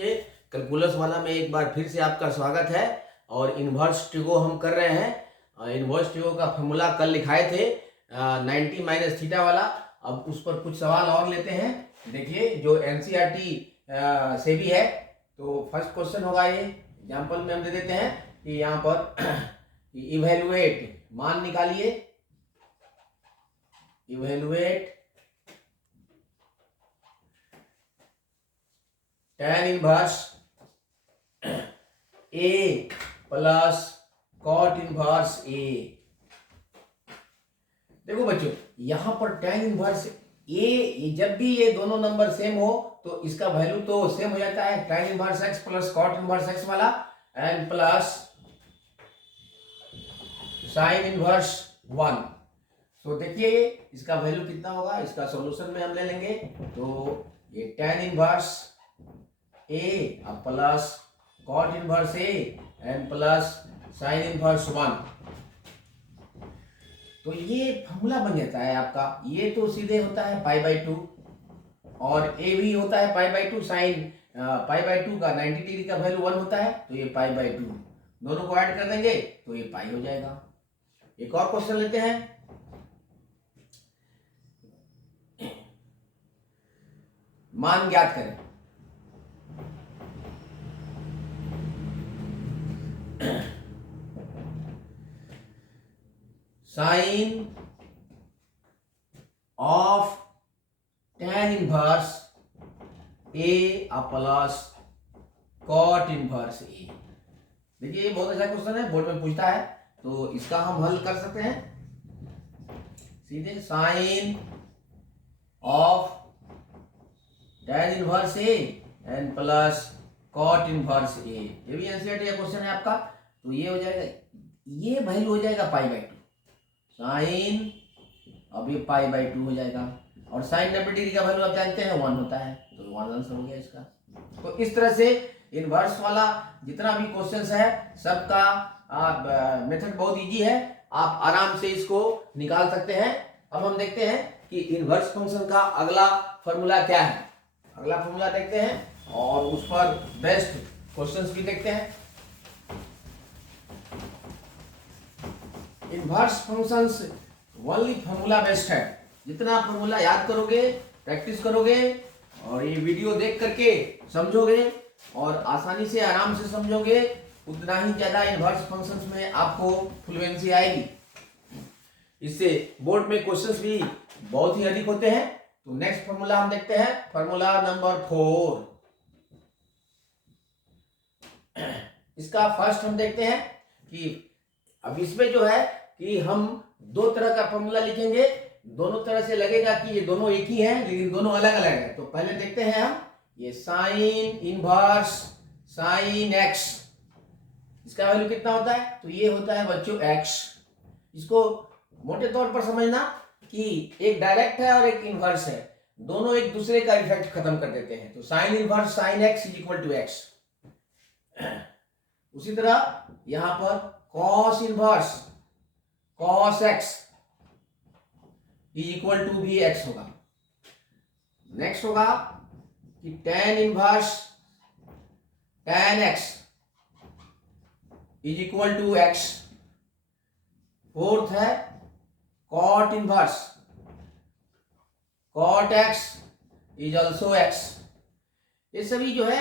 बच्चे, कैलकुलस वाला में एक बार फिर से आपका स्वागत है। और इन्वर्स ट्रिगो हम कर रहे हैं। इन्वर्स ट्रिगो का फॉर्मूला कल लिखाए थे 90 माइनस थीटा वाला। अब उस पर कुछ सवाल और लेते हैं। देखिए जो एनसीईआरटी से भी है। तो फर्स्ट क्वेश्चन होगा, ये एग्जाम्पल में हम दे देते हैं कि यहाँ पर इवेलुएट मान निकालिए। Evaluate tan inverse A plus cot inverse A। देखो बच्चों, यहां पर tan इनवर्स A, जब भी ये दोनों नंबर सेम हो तो इसका वैल्यू तो सेम हो जाता है, tan inverse x plus cot inverse x वाला, एंड प्लस sin इनवर्स 1। तो देखिए इसका वैल्यू कितना होगा, इसका सॉल्यूशन में हम ले लेंगे। तो ये tan inverse A plus cot inverse A and plus sin inverse 1। तो ये फॉर्मूला बन जाता है आपका। ये तो सीधे होता है π/2 और A भी होता है π/2। साइन π/2 का 90 डिग्री का वैल्यू 1 होता है, तो ये π/2 दोनों को ऐड कर देंगे तो ये पाई हो जाएगा। एक और क्वेश्चन लेते हैं। मान ज्ञात करें। Sine of tan inverse A plus cot inverse A। देखिए ये बहुत अच्छा क्वेश्चन है, बोर्ड में पूछता है, तो इसका हम हल कर सकते हैं सीधे। Sine of tan inverse A and plus cot inverse A। ये भी एनसीईआरटी का क्वेश्चन है आपका। तो ये हो जाएगा, ये वैल्यू हो जाएगा π/2 साइन, अब ये π/2 हो जाएगा। और साइन 90 डिग्री का वैल्यू आप जानते हैं 1 होता है, तो 1 आंसर हो गया इसका। तो इस तरह से इनवर्स वाला जितना भी क्वेश्चंस है सबका मेथड बहुत इजी है, आप आराम से इसको निकाल सकते हैं। अब हम देखते हैं कि इनवर्स फंक्शन का अगला फॉर्मूला क्या है। अगला फॉर्मूला देखते हैं और उस पर बेस्ट क्वेश्चंस भी देखते हैं। Inverse functions only formula based है। जितना फॉर्मूला याद करोगे, प्रैक्टिस करोगे और ये वीडियो देख करके समझोगे और आसानी से आराम से समझोगे, उतना ही ज्यादा इनवर्स फंक्शंस में आपको फ्लुएंसी आएगी। इससे बोर्ड में क्वेश्चंस भी बहुत ही अधिक होते हैं। तो नेक्स्ट फॉर्मूला हम देखते हैं, फॉर्मूला नंबर 4। इसका फर्स्ट हम देखते हैं कि अब इसमें जो है कि हम दो तरह का फॉर्मूला लिखेंगे। दोनों तरह से लगेगा कि ये दोनों एक ही हैं, लेकिन दोनों अलग अलग है। तो पहले देखते हैं हम ये साइन इनवर्स साइन x, इसका वैल्यू कितना होता है, तो ये होता है बच्चों x। इसको मोटे तौर पर समझना कि एक डायरेक्ट है और एक इनवर्स है, दोनों एक दूसरे का इफेक्ट खत्म कर देते हैं। तो sine inverse sine x is equal to x। उसी तरह यहां पर cos inverse cos x is equal to भी x होगा। नेक्स्ट होगा कि tan inverse tan x is equal to x। Fourth है cot inverse cot x is also x। ये सभी जो है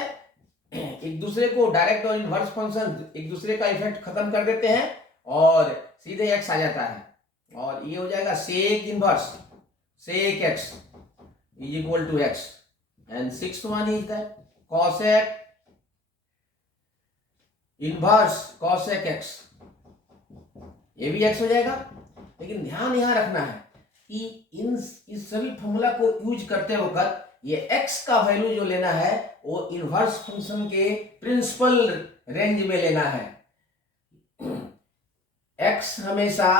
एक दूसरे को, डायरेक्ट और इनवर्स फंक्शन एक दूसरे का इफेक्ट खत्म कर देते हैं और सीधे x आ जाता है। और ये हो जाएगा sec inverse sec x is equal to x। And sixth one is that cosec inverse cosec x, ये भी x हो जाएगा। लेकिन ध्यान यहां रखना है कि इस सभी फॉर्मूला को यूज करते वक्त ये x का वैल्यू जो लेना है वो इनवर्स फंक्शन के प्रिंसिपल रेंज में लेना है। x हमेशा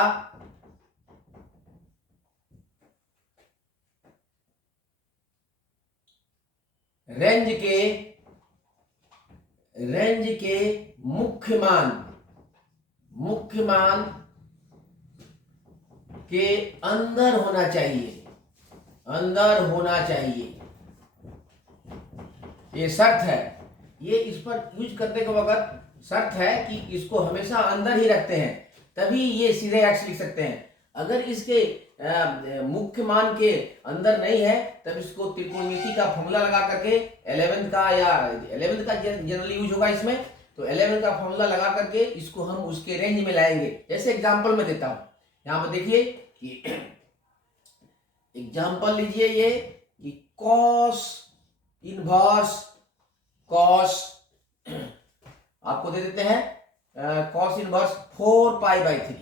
रेंज के मुख्य मान के अंदर होना चाहिए, ये शर्त है ये इस पर यूज करने के वक्त शर्त है कि इसको हमेशा अंदर ही रखते हैं, तभी ये सीधे एक्स लिख सकते हैं। अगर इसके मुख्य मान के अंदर नहीं है तब इसको त्रिकोणमिति का फॉर्मूला लगा करके 11th का या 11th का जनरली यूज होगा इसमें, तो 11 का फॉर्मूला लगा करके इसको हम उसके रेंज में लाएंगे। जैसे एग्जांपल में देता हूं, यहां पर देखिए कि एग्जांपल लीजिए ये कि कॉस इनवर्स कॉस आपको दे देते हैं कॉस इनवर्स 4π/3।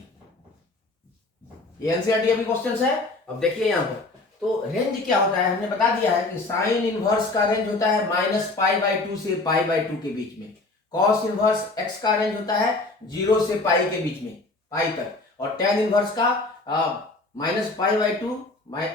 ये एनसीईआरटी अभी क्वेश्चन है। अब देखिए यहां पर तो रेंज क्या होता है, हमने बता दिया है कि साइन इनवर्स का रेंज होता है -π/2 से π/2 के बीच में। कॉस इनवर्स x का रेंज होता है 0 से पाई के बीच में, पाई तक। और टेन इनवर्स का -π/2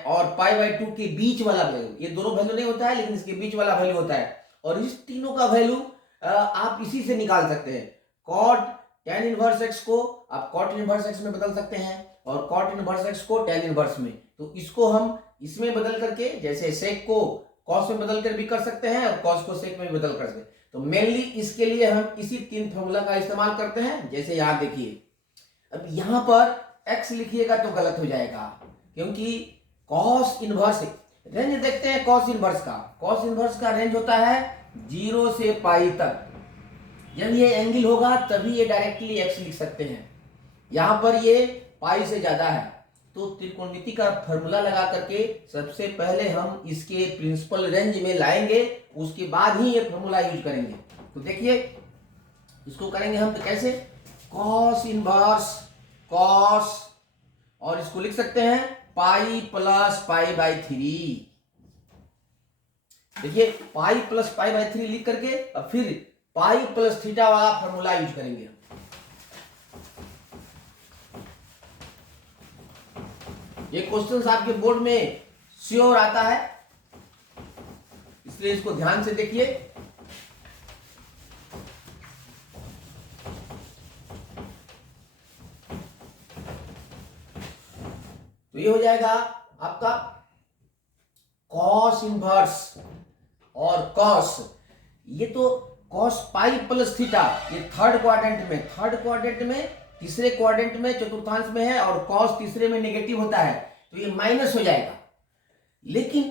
और π/2 के बीच वाला वैल्यू, ये दोनों वैल्यू नहीं होता है लेकिन इसके बीच वाला वैल्यू होता है। और इस तीनों का वैल्यू आप इसी से निकाल सकते हैं। कॉट टेन इनवर्स x को आप कॉट इनवर्स x में बदल सकते हैं और कॉट इनवर्स x को टेन इनवर्स में। तो इसको हम इसमें बदल करके, जैसे सेक को कॉस में बदल कर भी कर सकते हैं और कॉस को सेक में भी बदल कर सकते हैं। तो मेनली इसके लिए हम इसी तीन फॉर्मूला का इस्तेमाल करते हैं। जैसे यहां देखिए, अब यहां पर x लिखिएगा तो गलत हो जाएगा, क्योंकि कॉस इनवर्स रेंज देखते हैं कॉस इनवर्स का। कॉस इनवर्स का रेंज होता है 0 से पाई तक। जब ये एंगल होगा तभी ये डायरेक्टली x लिख सकते हैं। यहां पर ये पाई से ज्यादा है, तो त्रिकोणमिति का फॉर्मूला लगा करके सबसे पहले हम इसके प्रिंसिपल रेंज में लाएंगे, उसके बाद ही ये फॉर्मूला यूज करेंगे। तो देखिए इसको करेंगे हम तो कैसे, कॉस इनवर्स कॉस, और इसको लिख सकते हैं पाई प्लस π/3। देखिए पाई प्लस π/3 लिख करके अब फिर पाई प्लस थीटा वाला फॉर्मूला यूज करेंगे। ये क्वेश्चन आपके बोर्ड में श्योर आता है, इसलिए इसको ध्यान से देखिए। तो ये हो जाएगा आपका कॉस इनवर्स और कॉस, ये तो कॉस पाई प्लस थीटा, ये थर्ड क्वाड्रेंट में तीसरे क्वाड्रेंट में चतुर्थांश में है और कॉस तीसरे में नेगेटिव होता है, तो ये माइनस हो जाएगा। लेकिन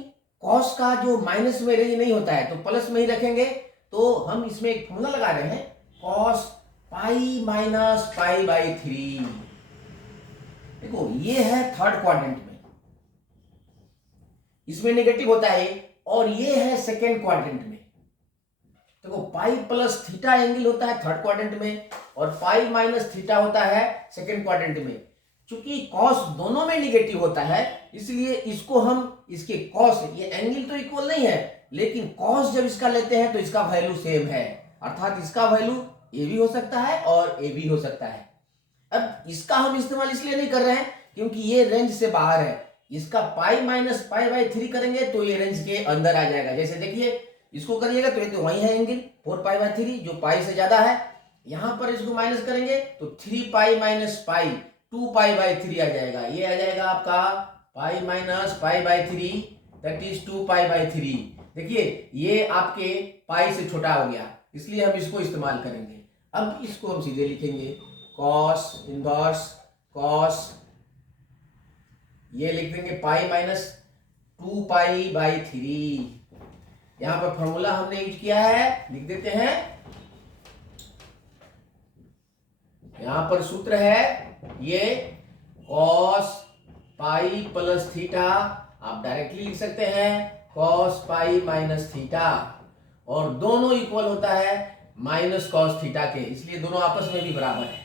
कॉस का जो माइनस में रेंज नहीं होता है तो प्लस में ही रखेंगे। तो हम इसमें एक फॉर्मूला लगा रहे हैं, कॉस पाई माइनस π/3। देखो ये है थर्ड क्वाड्रेंट में, इसमें नेगेटिव होता है, और ये है सेकेंड क्वाड्रेंट में। देखो पाई प्लस थीटा एंगल होता है थर्ड क्वाड्रेंट में और पाई माइनस थीटा होता है सेकेंड क्वाड्रेंट में। चूंकि कॉस दोनों में नेगेटिव होता है, इसलिए इसको हम इसके कॉस, ये एंगल तो इक्वल नहीं है लेकिन कॉस जब इसका लेते हैं तो इसका वैल्यू सेम है, अर्थात इसका वैल्यू ए भी हो सकता है और ए भी हो सकता है। अब इसका हम इस्तेमाल इसलिए नहीं कर रहे हैं क्योंकि ये रेंज से बाहर है। इसका पाई माइनस π/3 करेंगे तो ये रेंज के अंदर आ जाएगा। जैसे देखिए इसको करिएगा तो ये तो वही है एंगल 4π/3 जो पाई से ज्यादा है। यहां पर इसको माइनस करेंगे तो 3π माइनस पाई 2π/3 आ जाएगा। ये आ जाएगा आपका पाई माइनस π/3 दैट इज 2π/3। देखिए ये आपके पाई से छोटा हो गया, इसलिए हम इसको इस्तेमाल करेंगे। अब इसको हम सीधे लिखेंगे कॉस इनवर्स कॉस, ये लिख देंगे पाई माइनस 2π/3। यहां पर फॉर्मूला हमने यूज किया है, लिख देते हैं। यहां पर सूत्र है ये कॉस पाई प्लस थीटा, आप डायरेक्टली लिख सकते हैं कॉस पाई माइनस थीटा, और दोनों इक्वल होता है माइनस कॉस थीटा के, इसलिए दोनों आपस में भी बराबर है।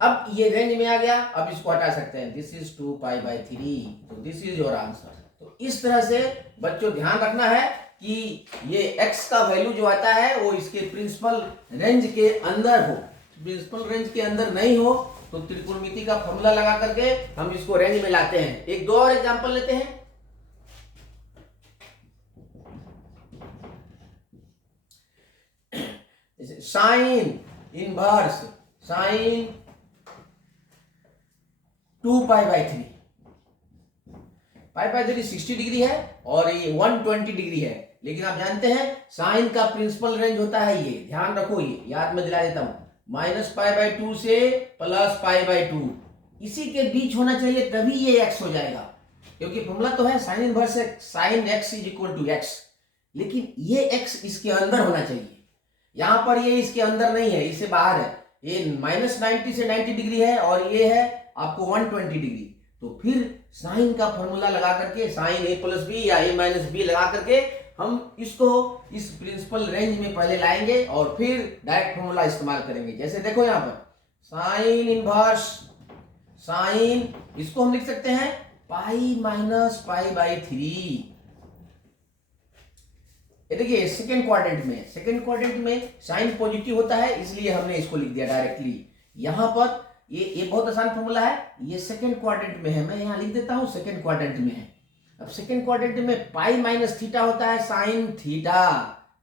अब ये रेंज में आ गया, अब इसको हटा सकते हैं, दिस इज 2π/3, तो दिस इज योर आंसर। तो इस तरह से बच्चों ध्यान रखना है कि ये x का वैल्यू जो आता है वो इसके प्रिंसिपल रेंज के अंदर हो। प्रिंसिपल रेंज के अंदर नहीं हो तो त्रिकोणमिति का फॉर्मूला लगा करके हम इसको रेंज में लाते हैं। एक दो और एग्जांपल लेते हैं। साइन इनवर्स साइन 2π/3 60 डिग्री है और ये 120 डिग्री है, लेकिन आप जानते हैं साइन का प्रिंसिपल रेंज होता है ये, ध्यान रखो, ये याद में दिला देता हूं, -π/2 से +π/2, इसी के बीच होना चाहिए, तभी ये x हो जाएगा, क्योंकि फॉर्मूला तो है sine inverse sine x = x, लेकिन ये x इसके अंदर होना चाहिए। यहां पर ये इसके अंदर नहीं है, इससे बाहर है, ये -90 से 90 डिग्री है और ये है आपको 120 डिग्री। तो फिर साइन का फॉर्मूला लगा करके, साइन a+b या a-b लगा करके हम इसको इस प्रिंसिपल रेंज में पहले लाएंगे और फिर डायरेक्ट फॉर्मूला इस्तेमाल करेंगे। जैसे देखो यहां पर साइन इनवर्स साइन, इसको हम लिख सकते हैं π-π/3। ये देखिए सेकेंड क्वाड्रेंट में साइन पॉजिटिव होता है, इसलिए हमने इसको लिख दिया डायरेक्टली। यहां पर ये बहुत आसान फॉर्मूला है, ये सेकेंड क्वाड्रेंट में है, मैं यहां लिख देता हूं सेकेंड क्वाड्रेंट में है। अब सेकेंड क्वाड्रेंट में π-θ होता है साइन थीटा,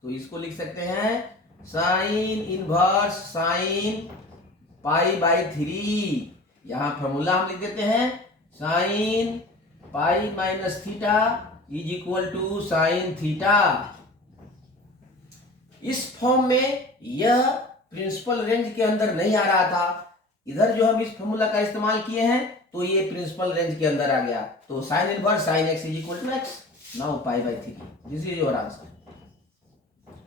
तो इसको लिख सकते हैं साइन इनवर्स साइन π/3। यहां फॉर्मूला हम लिख देते हैं साइन π-θ = साइन थीटा। इस फॉर्म में यह प्रिंसिपल रेंज के अंदर नहीं आ रहा था, इधर जो हम इस फॉर्मूला का इस्तेमाल किए हैं तो ये प्रिंसिपल रेंज के अंदर आ गया, तो sine inverse sine x = x, now π/3, this is your answer.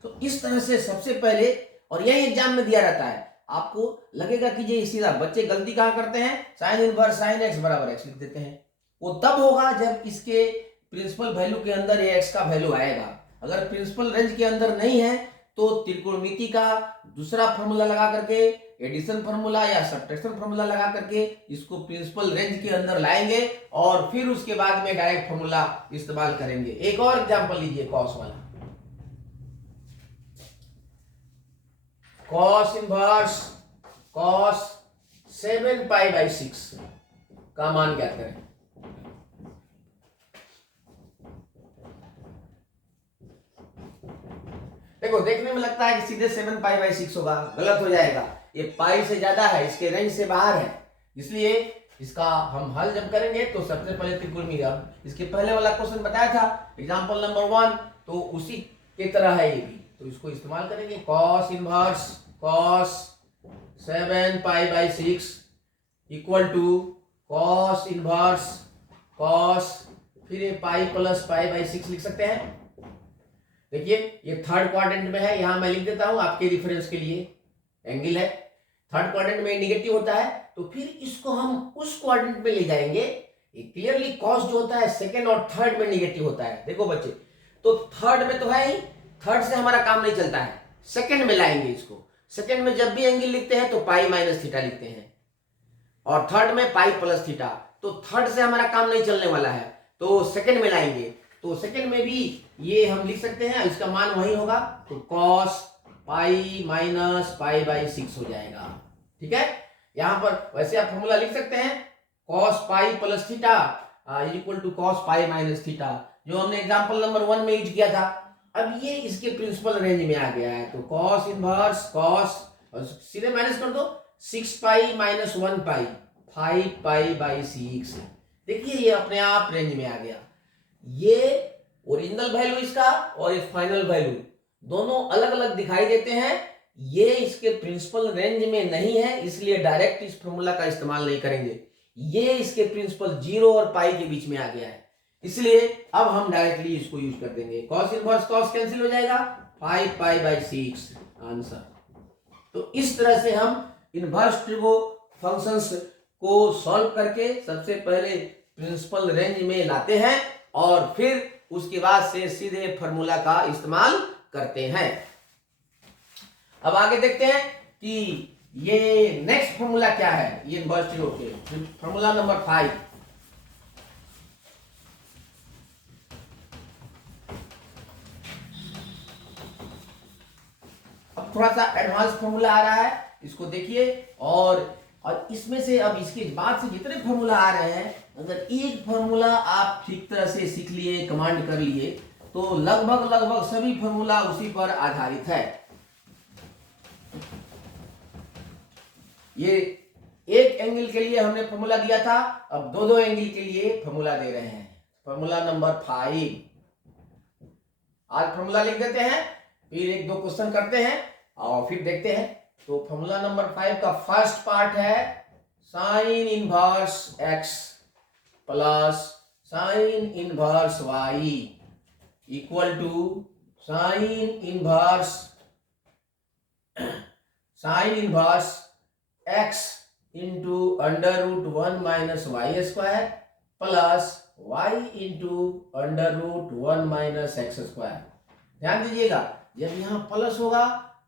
तो इस तरह से सबसे पहले, और यही एग्जाम में दिया रहता है, आपको लगेगा कि ये सीधा, बच्चे गलती कहां करते हैं, sign inverse sine x = x लिख देते हैं। वो तब होगा जब इसके प्रिंसिपल वैल्यू के अंदर ये x का वैल्यू आएगा। अगर प्रिंसिपल रेंज के अंदर नहीं है तो त्रिकोणमिति का दूसरा फॉर्मूला लगा करके, एडिशन फॉर्मूला या सब्ट्रैक्शन फॉर्मूला लगा करके इसको प्रिंसिपल रेंज के अंदर लाएंगे और फिर उसके बाद में डायरेक्ट फॉर्मूला इस्तेमाल करेंगे। एक और एग्जांपल लीजिए कॉस वाला, कॉस इनवर्स कॉस 7π/6 का मान ज्ञात करें। देखो देखने में लगता है कि सीधे 7π/6 होगा, गलत हो जाएगा, ये पाई से ज्यादा है, इसके रेंज से बाहर है, इसलिए इसका हम हल जब करेंगे तो सबसे पहले त्रिकोणमिति, इसके पहले वाला क्वेश्चन बताया था एग्जांपल नंबर 1, तो उसी के तरह है ये भी, तो इसको इस्तेमाल करेंगे। Cos inverse cos 7π/6 = cos inverse cos, फिर ये पाई प्लस π/6 लिख सकते हैं। देखिए ये थर्ड क्वाड्रेंट में है, यहां मैं लिख देता हूं आपके रेफरेंस के लिए, एंगल है, थर्ड क्वाड्रेंट में नेगेटिव होता है, तो फिर इसको हम उस क्वाड्रेंट में ले जाएंगे। ये क्लियरली कॉस जो होता है सेकंड और थर्ड में नेगेटिव होता है। देखो बच्चे, तो थर्ड में तो है ही, थर्ड से हमारा काम नहीं चलता है, सेकंड में लाएंगे इसको। सेकंड में जब भी एंगल लिखते हैं तो π-θ लिखते हैं, और थर्ड में π+θ, तो थर्ड से हमारा काम नहीं चलने वाला है, तो सेकंड में लाएंगे। तो सेकंड में भी ये हम लिख सकते हैं, इसका मान वही होगा, तो cos π-π/6 हो जाएगा। ठीक है, यहां पर वैसे आप फॉर्मूला लिख सकते हैं cos π + θ = cos π-θ, जो हमने एग्जांपल नंबर 1 में यूज किया था। अब ये इसके प्रिंसिपल रेंज में आ गया है, तो cos इनवर्स cos, और सीधे माइनस कर दो, 6π - 1π 5π/6। देखिए ये अपने आप रेंज में आ गया। ये ओरिजिनल वैल्यू इसका और ये फाइनल वैल्यू दोनों अलग अलग दिखाई देते हैं, ये इसके प्रिंसिपल रेंज में नहीं है, इसलिए डायरेक्ट इस फॉर्मूला का इस्तेमाल नहीं करेंगे। ये इसके प्रिंसिपल 0 और पाई के बीच में आ गया है, इसलिए अब हम डायरेक्टली इसको यूज कर देंगे। कॉस इनवर्स कॉस कैंसिल हो जाएगा, 5π/6 आंसर। तो इस तरह से हम इनवर्स ट्रिगो फंक्शंस को सॉल्व करके सबसे पहले प्रिंसिपल रेंज में लाते हैं और फिर उसके बाद से सीधे फार्मूला का इस्तेमाल करते हैं। अब आगे देखते हैं कि ये नेक्स्ट फार्मूला क्या है, ये इनवर्स ट्रिगो के फार्मूला नंबर 5। अब थोड़ा सा एडवांस फार्मूला आ रहा है, इसको देखिए, और इसमें से अब इसके बाद से जितने फार्मूला आ रहे हैं, अगर एक फार्मूला आप ठीक तरह से सीख लिए, कमांड कर लिए, तो लगभग सभी फार्मूला उसी पर आधारित है। ये एक एंगल के लिए हमने फार्मूला दिया था, अब दो एंगल के लिए फार्मूला दे रहे हैं। फार्मूला नंबर 5, आज फॉर्मूला लिख देते हैं, फिर एक दो क्वेश्चन करते हैं और फिर देखते हैं। तो फॉर्मूला नंबर 5 का फर्स्ट पार्ट है sine inverse x plus sine inverse y equal to sine inverse x into under root 1 minus y square plus y into under root 1 minus x square. ध्यान दीजिएगा, जब यहाँ प्लस होगा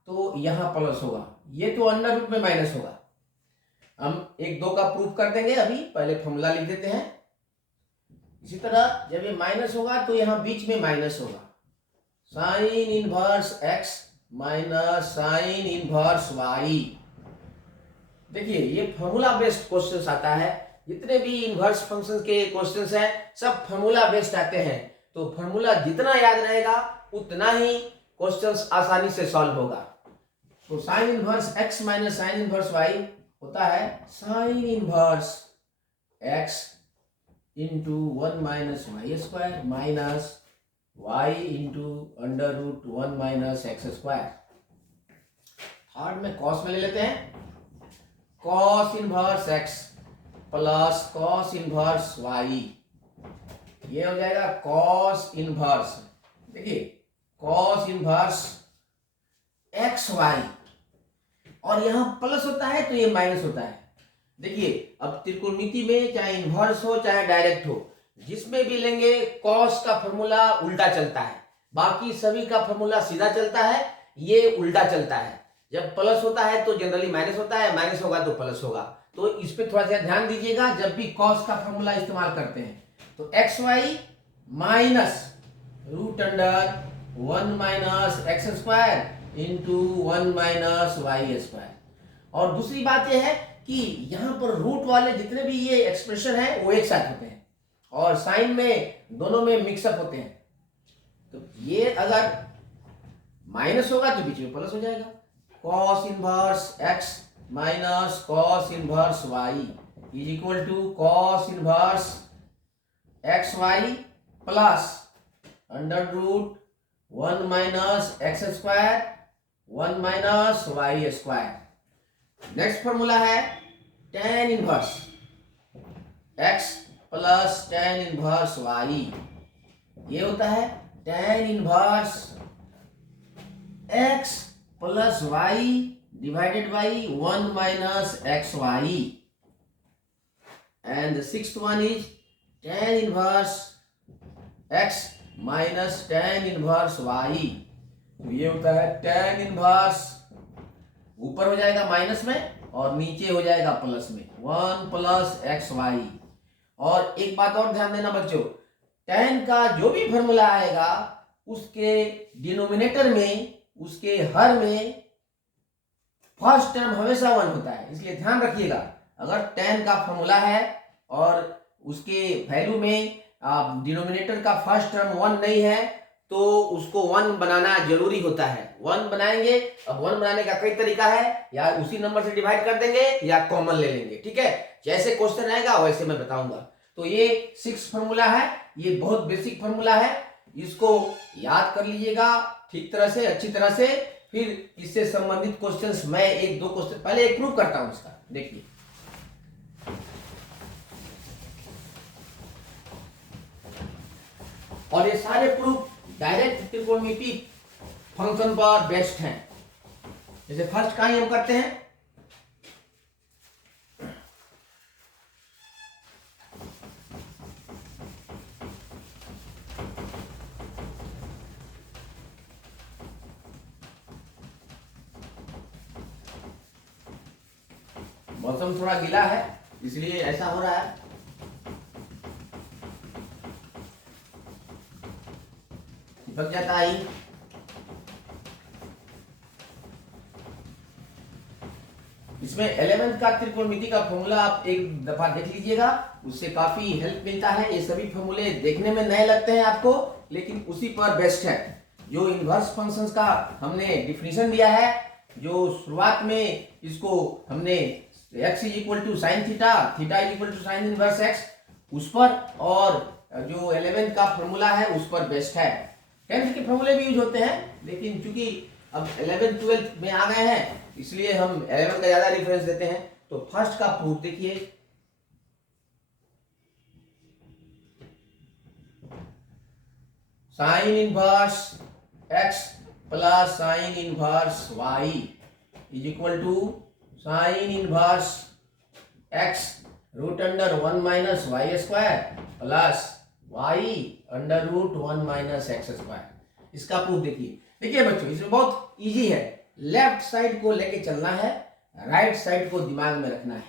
तो यहाँ plus होगा, ये तो अंडर रूट में माइनस होगा। हम एक दो का प्रूफ कर देंगे, अभी पहले फॉर्मूला लिख देते हैं। इसी तरह जब ये माइनस होगा तो यहाँ बीच में माइनस होगा, sign inverse x minus sine inverse y। देखिए ये फॉर्मूला बेस्ड क्वेश्चंस आता है, जितने भी इनवर्स फंक्शन के क्वेश्चंस हैं सब फॉर्मूला बेस्ड आते हैं। तो फॉर्मूला जितना याद रहेगा उतना ही क्वेश्चंस आसानी से सॉल्व होगा। तो sine inverse x minus sine inverse y होता है sine inverse x into 1 minus y square minus y into under root 1 minus x square. Third में कॉस में ले लेते हैं, cos inverse x plus cos inverse y, ये हो जाएगा कॉस इनवर्स। देखिए कॉस इनवर्स एक्स वाई, और यहां प्लस होता है तो ये माइनस होता है। देखिए अब त्रिकोणमिति में चाहे इनवर्स हो चाहे डायरेक्ट हो, जिसमें भी लेंगे कॉस का फॉर्मूला उल्टा चलता है, बाकी सभी का फॉर्मूला सीधा चलता है, ये उल्टा चलता है। जब प्लस होता है तो जनरली माइनस होता है, माइनस होगा तो प्लस होगा। तो इस पे थोड़ा सा ध्यान दीजिएगा जब भी कॉस का फॉर्मूला इस्तेमाल करते हैं। तो x y minus root under 1 minus x square into 1 minus y square. और दूसरी बात यह है कि यहाँ पर रूट वाले जितने भी ये एक्सप्रेशन है वो एक साथ होते हैं और साइन में दोनों में मिक्सअप होते हैं। तो ये अगर माइनस होगा तो बीच में प्लस हो जाएगा, cos inverse x minus cos inverse y is equal to cos inverse x y plus under root 1 minus x square 1 minus y square. Next formula है tan inverse x plus tan inverse y, ये होता है tan inverse x plus y divided by 1 minus x y. And the sixth one is tan inverse x minus tan inverse y, तो ये होता है tan inverse, ऊपर हो जाएगा माइनस में और नीचे हो जाएगा प्लस में 1 प्लस एक्स वाई। और एक बात और ध्यान देना बच्चों, tan का जो भी फॉर्मूला आएगा उसके डिनोमिनेटर में, उसके हर में फर्स्ट टर्म हमेशा 1 होता है, इसलिए ध्यान रखिएगा। अगर tan का फॉर्मूला है और उसके वैल्यू में डिनोमिनेटर का फर्स्ट टर्म 1 नहीं है तो उसको 1 बनाना जरूरी होता है। 1 बनाएंगे, अब 1 बनाने का कई तरीका है, या उसी नंबर से डिवाइड कर देंगे या कॉमन ले लेंगे, ठीक है। जैसे क्वेश्चन आएगा वैसे मैं बताऊंगा। तो ये 6 फॉर्मूला है, ये बहुत बेसिक फॉर्मूला है, इसको याद कर लीजिएगा ठीक तरह से, अच्छी तरह से। फिर इससे संबंधित क्वेश्चंस मैं एक दो क्वेश्चन पहले एक प्रूफ करता हूं इसका, देखिए। और ये सारे प्रूफ डायरेक्ट त्रिकोणमिति फंक्शन पर बेस्ड हैं। जैसे फर्स्ट का ही हम करते हैं, मौसम थोड़ा गीला है इसलिए ऐसा हो रहा है। चिपक जाता है। इसमें 11th का त्रिकोणमिति का फॉर्मूला आप एक दफा देख लीजिएगा, उससे काफी हेल्प मिलता है। ये सभी फॉर्मूले देखने में नए लगते हैं आपको, लेकिन उसी पर बेस्ड है। जो इनवर्स फंक्शंस का हमने डिफिनीशन दिया है, जो शुरुआत में इसको हमने x is equal to sine theta, theta is equal to sine inverse x, उस पर, और जो 11th का फॉर्मूला है उस पर बेस्ड है। टेंथ के फॉर्मूले भी यूज होते हैं, लेकिन चूंकि अब 11th 12th में आ गए हैं इसलिए हम 11 का ज्यादा रेफरेंस देते हैं। तो फर्स्ट का प्रूफ देखिए, sine inverse x plus sine inverse y is equal to sine inverse x root under 1 minus y square plus y under root 1 minus x square. इसका प्रूफ देखिए। देखिए बच्चों, इसमें बहुत इजी है, लेफ्ट साइड को लेके चलना है, राइट साइड को दिमाग में रखना है।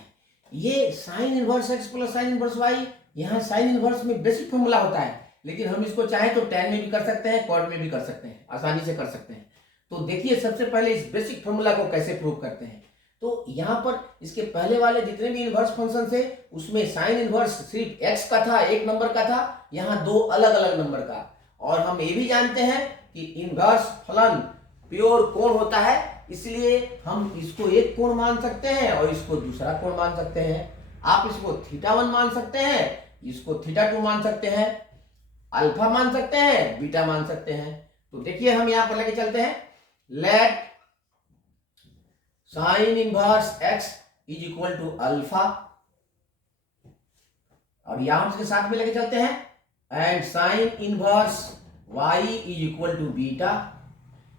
ये sign inverse x plus sine inverse y, यहाँ साइन इनवर्स में बेसिक फॉर्मूला होता है, लेकिन हम इसको चाहे तो tan में भी कर सकते हैं, cot में भी कर सकते हैं, आसानी से कर सकते हैं। तो देखिए सबसे पहले इस बेसिक फॉर्मूला को कैसे प्रूव करते हैं। तो यहाँ पर इसके पहले वाले जितने भी इनवर्स फंक्शन थे उसमें साइन इनवर्स सिर्फ x का था, एक नंबर का था, यहाँ दो अलग अलग नंबर का। और हम ये भी जानते हैं कि इनवर्स फलन प्योर कोण होता है, इसलिए हम इसको एक कोण मान सकते हैं और इसको दूसरा कोण मान सकते हैं। आप इसको θ1 मान सकते हैं, इसको θ2 मान सकते हैं, अल्फा मान सकते हैं, बीटा मान सकते हैं। तो देखिए हम यहां पर लेके चलते हैं, let sine inverse x is equal to alpha, और यहां इसके साथ में लेके चलते हैं and sine inverse y is equal to beta.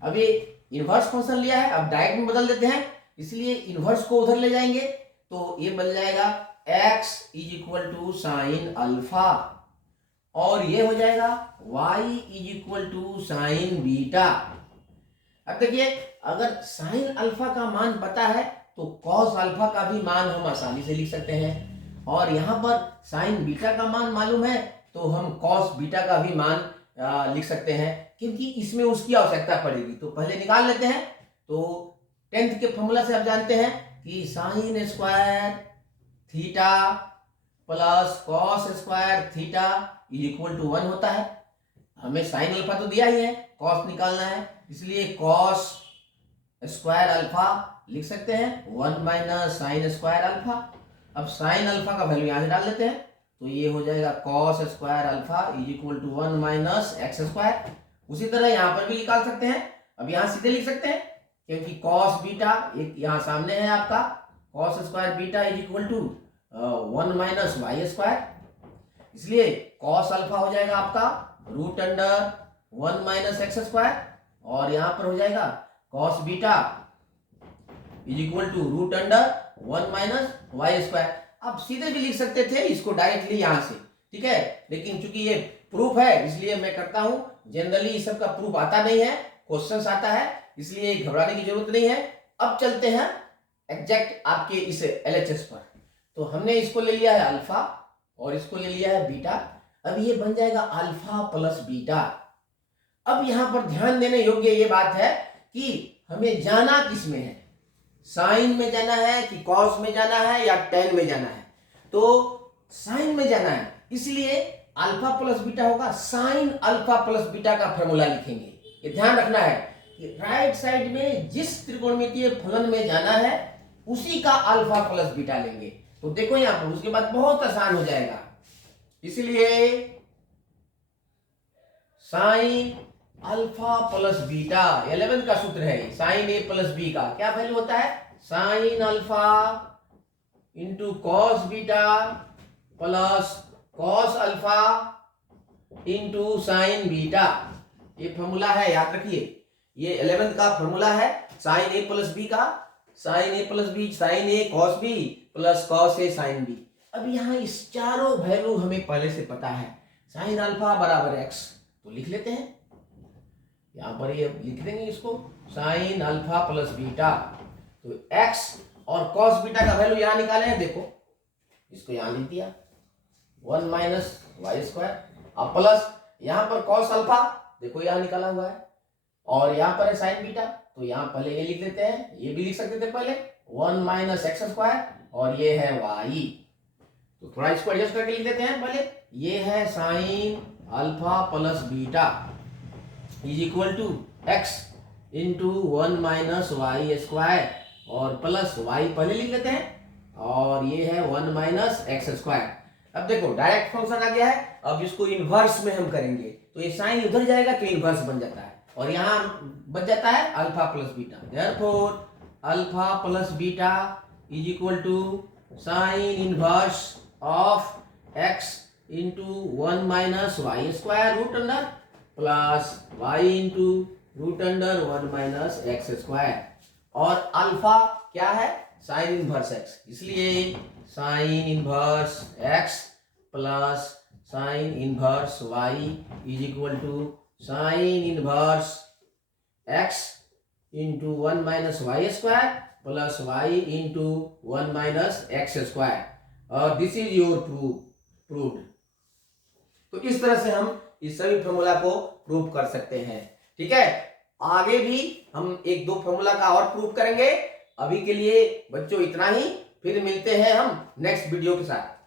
अब ये इनवर्स फंक्शन लिया है, अब डायरेक्ट में बदल देते हैं, इसलिए इनवर्स को उधर ले जाएंगे तो ये बन जाएगा x is equal to sine alpha, और ये हो जाएगा y is equal to sine beta. अब देखिए अगर साइन अल्फा का मान पता है तो कॉस अल्फा का भी मान हम आसानी से लिख सकते हैं, और यहाँ पर साइन बीटा का मान मालूम है तो हम कॉस बीटा का भी मान लिख सकते हैं, क्योंकि इसमें उसकी आवश्यकता पड़ेगी। तो पहले निकाल लेते हैं। तो 10th के फॉर्मूला से आप जानते हैं कि sine square theta plus cos square theta is equal to 1 होता है। हमें साइन अल्फा तो दिया ही है, कॉस निकालना है, इसलिए कॉस स्क्वायर अल्फा लिख सकते हैं 1 माइनस साइन स्क्वायर अल्फा। अब साइन अल्फा का वैल्यू यहां से डाल लेते हैं, तो ये हो जाएगा cos square alpha is equal to 1 minus x square. उसी तरह यहां पर भी निकाल सकते हैं, अब यहां सीधे लिख सकते हैं क्योंकि कॉस बीटा एक यहां सामने है आपका, cos square beta is equal to 1 minus y square, इसलिए कॉस अल्फा हो जाएगा आपका root under 1 minus x square, और यहां पर हो जाएगा cos beta is equal to root under 1 minus y square. आप सीधे भी लिख सकते थे इसको डायरेक्टली यहां से, ठीक है, लेकिन चूंकि ये प्रूफ है इसलिए मैं करता हूं। जनरली इस सब का प्रूफ आता नहीं है, क्वेश्चंस आता है, इसलिए घबराने की जरूरत नहीं है। अब चलते हैं एग्जैक्ट आपके इस LHS पर। तो हमने इसको ले लिया है अल्फा और इसको ले लिया है बीटा, अब ये बन जाएगा अल्फा प्लस बीटा। अब यहां पर ध्यान देने योग्य ये बात है कि हमें जाना किस में है, साइन में जाना है कि कॉस में जाना है या टेन में जाना है। तो साइन में जाना है, इसलिए अल्फा प्लस बीटा होगा, साइन अल्फा प्लस बीटा का फॉर्मूला लिखेंगे। ये ध्यान रखना है कि राइट साइड में जिस त्रिकोणमितीय फलन में जाना है उसी का अल्फा प्लस बीटा लेंगे। तो देखो यहां पर उसके बाद बहुत आसान हो जाएगा, इसलिए साइन अल्फा प्लस बीटा 11 का सूत्र है, साइन ए प्लस बी का क्या वैल्यू होता है, sine alpha into cos beta plus cos alpha into sine beta. ये फॉर्मूला है, याद रखिए, ये 11 का फॉर्मूला है, साइन ए प्लस बी का, sign A plus B sign A cos B plus cos A sine B. अब यहाँ इस चारों वैल्यू हमें पहले से पता है, साइन अल्फा बराबर एक्स, तो लिख लेते हैं यहां पर, ये लिख देंगे इसको साइन अल्फा प्लस बीटा। तो एक्स और कॉस बीटा का वैल्यू यहां निकाले हैं, देखो इसको यहां लिख दिया 1 माइनस वाई स्क्वायर, अब प्लस यहां पर कॉस अल्फा देखो यहां निकाला हुआ है, और यहां पर है साइन बीटा, तो यहां पहले ये लिख देते हैं, ये भी लिख सकते थे पहले 1 माइनस एक्स स्क्वायर, और ये है वाई। तो थोड़ा इसको एडजस्ट करके लिख देते हैं पहले, ये है sine alpha plus beta is equal to x into 1 minus y square, और प्लस वाई पहले लिख लेते हैं, और ये है 1 माइनस एक्स स्क्वायर। अब देखो डायरेक्ट फंक्शन आ गया है, अब इसको इनवर्स में हम करेंगे, तो ये साइन उधर जाएगा तो इनवर्स बन जाता है, और यहाँ बच जाता है alpha plus beta. Therefore alpha plus beta is equal to sine inverse of x into 1 minus y square root under plus y into root under 1 minus x square. और अल्फा क्या है? साइन इनवर्स एक्स, इसलिए sine inverse x plus sine inverse y is equal to sine inverse x into 1 minus y square plus y into 1 minus x square, और this is your proved. तो इस तरह से हम इस सभी फॉर्मूला को प्रूव कर सकते हैं। ठीक है, आगे भी हम एक दो फॉर्मूला का और प्रूव करेंगे। अभी के लिए बच्चों इतना ही, फिर मिलते हैं हम नेक्स्ट वीडियो के साथ।